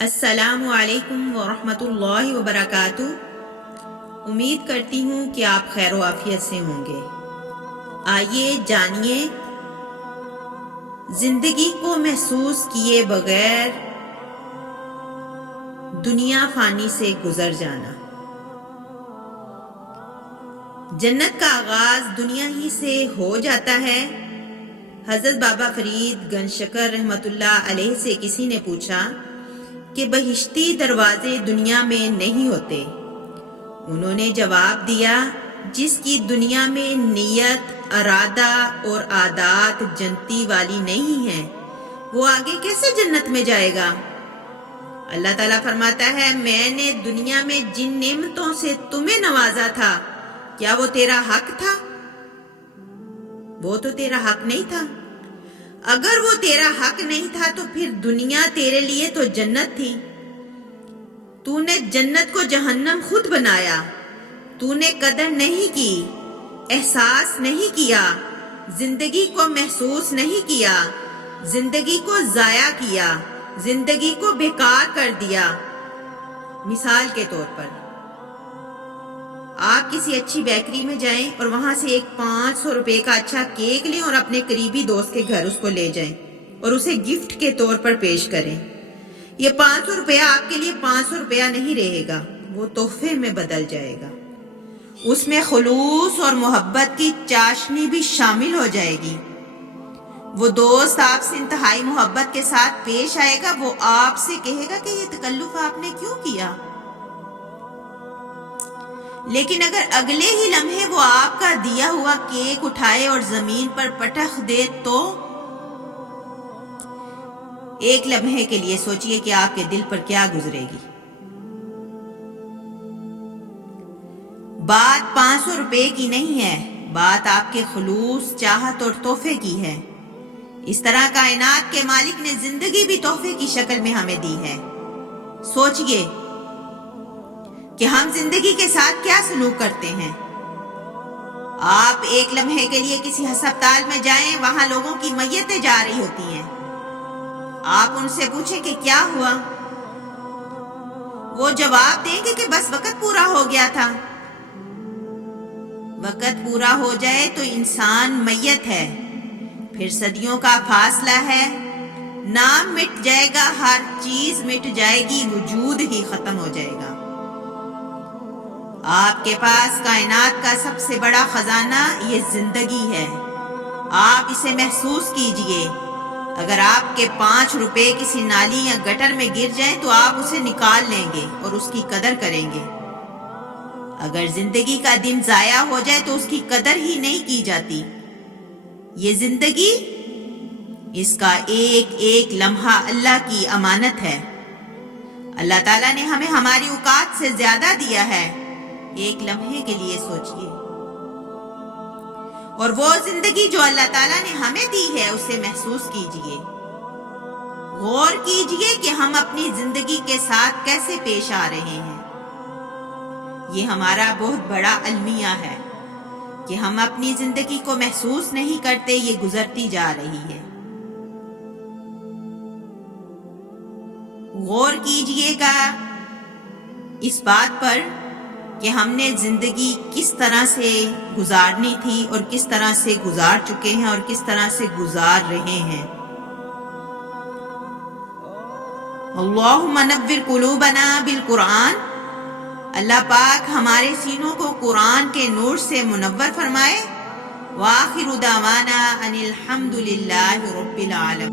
السلام علیکم ورحمۃ اللہ وبرکاتہ۔ امید کرتی ہوں کہ آپ خیر و عافیت سے ہوں گے۔ آئیے جانیے زندگی کو محسوس کیے بغیر دنیا فانی سے گزر جانا۔ جنت کا آغاز دنیا ہی سے ہو جاتا ہے۔ حضرت بابا فرید گنج شکر رحمۃ اللہ علیہ سے کسی نے پوچھا کہ بہشتی دروازے دنیا میں نہیں ہوتے۔ انہوں نے جواب دیا، جس کی دنیا میں نیت، ارادہ اور عادات جنتی والی نہیں ہیں، وہ آگے کیسے جنت میں جائے گا؟ اللہ تعالیٰ فرماتا ہے، میں نے دنیا میں جن نعمتوں سے تمہیں نوازا تھا، کیا وہ تیرا حق تھا؟ وہ تو تیرا حق نہیں تھا۔ اگر وہ تیرا حق نہیں تھا تو پھر دنیا تیرے لیے تو جنت تھی۔ تو نے جنت کو جہنم خود بنایا۔ تو نے قدر نہیں کی، احساس نہیں کیا، زندگی کو محسوس نہیں کیا، زندگی کو ضائع کیا، زندگی کو بیکار کر دیا۔ مثال کے طور پر آپ کسی اچھی بیکری میں جائیں اور وہاں سے ایک 500 روپے کا اچھا کیک لیں اور اپنے قریبی دوست کے گھر اس کو لے جائیں اور اسے گفٹ کے طور پر پیش کریں۔ یہ 500 روپیہ آپ کے لیے 500 روپیہ نہیں رہے گا، وہ تحفے میں بدل جائے گا۔ اس میں خلوص اور محبت کی چاشنی بھی شامل ہو جائے گی۔ وہ دوست آپ سے انتہائی محبت کے ساتھ پیش آئے گا، وہ آپ سے کہے گا کہ یہ تکلف آپ نے کیوں کیا؟ لیکن اگر اگلے ہی لمحے وہ آپ کا دیا ہوا کیک اٹھائے اور زمین پر پٹخ دے تو ایک لمحے کے لیے سوچئے کہ آپ کے دل پر کیا گزرے گی۔ بات 500 روپے کی نہیں ہے، بات آپ کے خلوص، چاہت اور تحفے کی ہے۔ اس طرح کائنات کے مالک نے زندگی بھی تحفے کی شکل میں ہمیں دی ہے۔ سوچئے کہ ہم زندگی کے ساتھ کیا سلوک کرتے ہیں۔ آپ ایک لمحے کے لیے کسی ہسپتال میں جائیں، وہاں لوگوں کی میتیں جا رہی ہوتی ہیں۔ آپ ان سے پوچھیں کہ کیا ہوا؟ وہ جواب دیں گے کہ بس وقت پورا ہو گیا تھا۔ وقت پورا ہو جائے تو انسان میت ہے، پھر صدیوں کا فاصلہ ہے، نام مٹ جائے گا، ہر چیز مٹ جائے گی، وجود ہی ختم ہو جائے گا۔ آپ کے پاس کائنات کا سب سے بڑا خزانہ یہ زندگی ہے۔ آپ اسے محسوس کیجئے۔ اگر آپ کے 5 روپے کسی نالی یا گٹر میں گر جائیں تو آپ اسے نکال لیں گے اور اس کی قدر کریں گے۔ اگر زندگی کا دن ضائع ہو جائے تو اس کی قدر ہی نہیں کی جاتی۔ یہ زندگی، اس کا ایک ایک لمحہ اللہ کی امانت ہے۔ اللہ تعالیٰ نے ہمیں ہماری اوقات سے زیادہ دیا ہے۔ ایک لمحے کے لیے سوچئے، اور وہ زندگی جو اللہ تعالیٰ نے ہمیں دی ہے اسے محسوس کیجئے۔ غور کیجئے کہ ہم اپنی زندگی کے ساتھ کیسے پیش آ رہے ہیں۔ یہ ہمارا بہت بڑا المیہ ہے کہ ہم اپنی زندگی کو محسوس نہیں کرتے، یہ گزرتی جا رہی ہے۔ غور کیجئے گا اس بات پر کہ ہم نے زندگی کس طرح سے گزارنی تھی اور کس طرح سے گزار چکے ہیں اور کس طرح سے گزار رہے ہیں۔ اللہم نور قلوبنا بالقرآن۔ اللہ پاک ہمارے سینوں کو قرآن کے نور سے منور فرمائے۔ وآخر دعوانا ان الحمد للہ رب العالمین۔